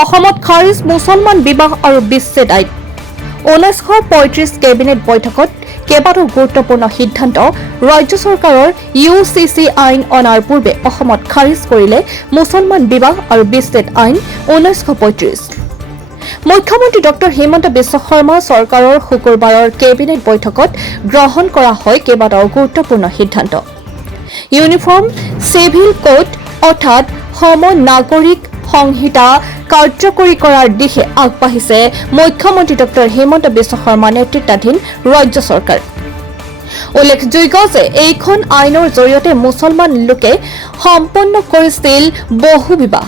অসমত খাৰিজ মুছলমান বিবাহ আৰু বিচ্ছেদ আইন 1935 কেবিনেট বৈঠকত কেইবাটাও গুৰুত্বপূৰ্ণ সিদ্ধান্ত ৰাজ্য চৰকাৰৰ UCC আইন অনাৰ পূৰ্বে অসমত খাৰিজ কৰিলে মুছলমান বিবাহ আৰু বিচ্ছেদ আইন 1935 মুখ্যমন্ত্ৰী ডক্টৰ হিমন্ত বিশ্ব শৰ্মা চৰকাৰৰ শুকুৰবাৰৰ কেবিনেট বৈঠকত গ্ৰহণ কৰা হয় কেইবাটাও গুৰুত্বপূৰ্ণ সিদ্ধান্ত ইউনিফৰ্ম চিভিল কোড অৰ্থাৎ সম নাগৰিক সংহিতা কাৰ্যকৰী কৰাৰ দিশে আগবাঢ়িছে মুখ্যমন্ত্ৰী ডক্টৰ হিমন্ত বিশ্ব শৰ্মা নেতৃত্বাধীন ৰাজ্য চৰকাৰ উল্লেখযোগ্য যে এইখন আইনৰ জৰিয়তে মুছলমান লোকে সম্পন্ন কৰিছিল বহু বিবাহ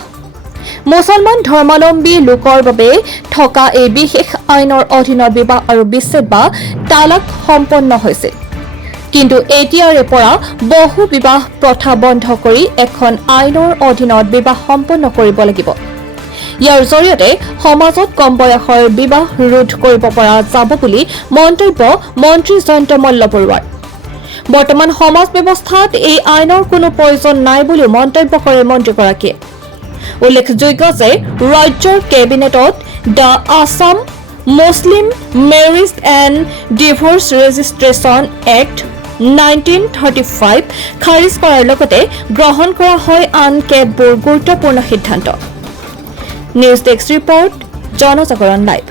মুছলমান ধৰ্মাৱলম্বী লোকৰ বাবে থকা এই বিশেষ আইনৰ অধীনত বিবাহ আৰু বিচ্ছেদ বা তালাক সম্পন্ন হৈছিল কিন্তু এতিয়াৰে পৰা বহু বিবাহ প্ৰথা বন্ধ কৰি এখন আইনৰ অধীনত বিবাহ সম্পন্ন কৰিব লাগিব ইয়াৰ জৰিয়তে সমাজত কম বয়সৰ বিবাহ ৰোধ কৰিব পৰা যাব বুলি মন্তব্য মন্ত্ৰী জয়ন্ত মল্লবৰুৱাৰ বৰ্তমান সমাজ ব্যৱস্থাত এই আইনৰ কোনো প্ৰয়োজন নাই বুলি মন্তব্য কৰে মন্ত্ৰীগৰাকীয়ে উল্লেখযোগ্য যে ৰাজ্যৰ কেবিনেটত the Assam Muslim marriage and divorce registration act 1935 খাৰিজ কৰাৰ লগতে গ্ৰহণ কৰা হয় আন কেতবোৰ গুৰুত্বপূৰ্ণ সিদ্ধান্ত নিউজ ডেস্ক ৰিপৰ্ট জনজাগৰণ লাইভ